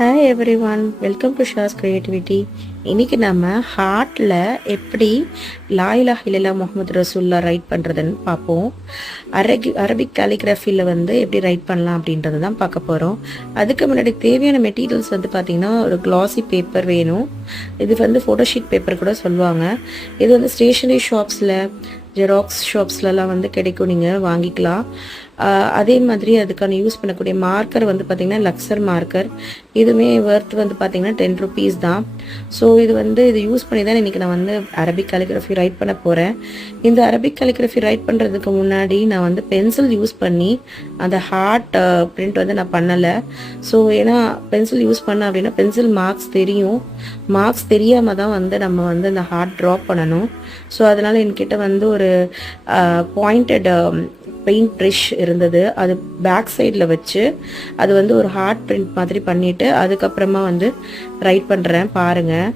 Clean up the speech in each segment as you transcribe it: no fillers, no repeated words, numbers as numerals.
Hi everyone, welcome to Sha's creativity. இன்றைக்கி நம்ம ஹார்ட்டில் எப்படி லா இலாஹ இல்லல்லாஹ் முஹம்மது ரசூலுல்லா ரைட் பண்ணுறதுன்னு பார்ப்போம். அரபிக் கேலிகிராஃபியில் எப்படி ரைட் பண்ணலாம் அப்படின்றது தான் பார்க்க போகிறோம். அதுக்கு முன்னாடி தேவையான மெட்டீரியல்ஸ் பார்த்திங்கன்னா ஒரு கிளாசி பேப்பர் வேணும். இது ஃபோட்டோஷீட் பேப்பர் கூட சொல்லுவாங்க. இது ஸ்டேஷனரி ஷாப்ஸில், ஜெராக்ஸ் ஷாப்ஸ்லலாம் கிடைக்கும், நீங்கள் வாங்கிக்கலாம். அதே மாதிரி அதுக்கான யூஸ் பண்ணக்கூடிய மார்க்கர் பார்த்திங்கன்னா லக்ஸர் மார்க்கர். இதுவுமே ஒர்த் பார்த்திங்கன்னா 10 rupees தான். ஸோ இது யூஸ் பண்ணி தான் இன்றைக்கி நான் அரபிக் கேலிகிராஃபி ரைட் பண்ண போகிறேன். இந்த அரபிக் கேலிகிராஃபி ரைட் பண்ணுறதுக்கு முன்னாடி நான் பென்சில் யூஸ் பண்ணி அந்த ஹார்ட் பிரிண்ட் நான் பண்ணலை. ஸோ ஏன்னா பென்சில் யூஸ் பண்ண அப்படின்னா பென்சில் மார்க்ஸ் தெரியும். மார்க்ஸ் தெரியாமல் தான் நம்ம அந்த ஹார்ட் ட்ரா பண்ணணும். ஸோ அதனால் என்கிட்ட ஒரு பாயிண்டட் பெயிண்ட் ப்ரஷ் இருந்தது. அது பேக் சைடில் வச்சு அது ஒரு ஹார்ட் பிரிண்ட் மாதிரி பண்ணிவிட்டு அதுக்கப்புறமா ரைட் பண்ணுறேன், பாருங்கள்.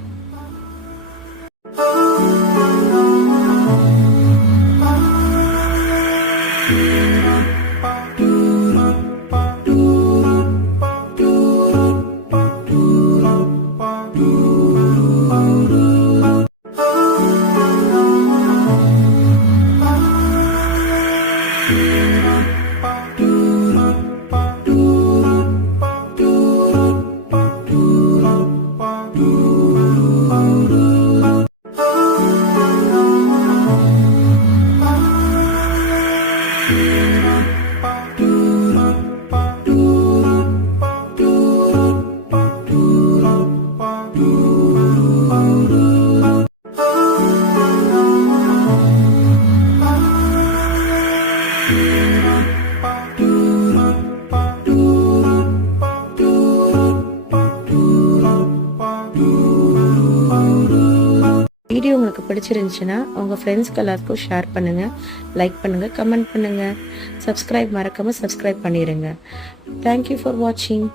வீடியோ உங்களுக்கு பிடிச்சிருந்துச்சுன்னா உங்கள் ஃப்ரெண்ட்ஸ்க்கு எல்லாத்துக்கும் ஷேர் பண்ணுங்கள், லைக் பண்ணுங்கள், கமெண்ட் பண்ணுங்கள், சப்ஸ்கிரைப் மறக்காமல் சப்ஸ்கிரைப் பண்ணிடுங்க. தேங்க்யூ ஃபார் வாட்சிங்.